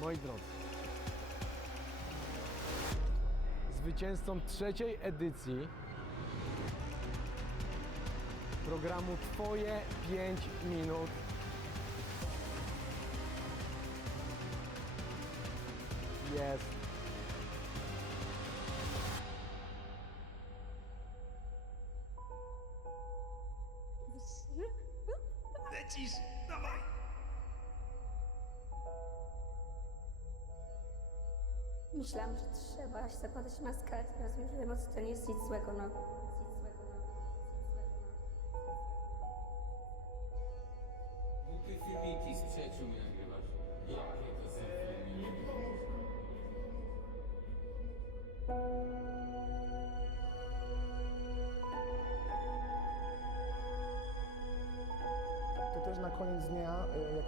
moi drodzy. Zwycięzcą trzeciej edycji programu Twoje 5 minut. Jest. Lecisz, Myślałam, że trzeba się zakładać maskę, ale teraz wiem, co to nie jest nic złego, no. Głupie filmiki z przyjaciółmi nagrywasz. Jakie to są filmiki? To też na koniec dnia, y, jak już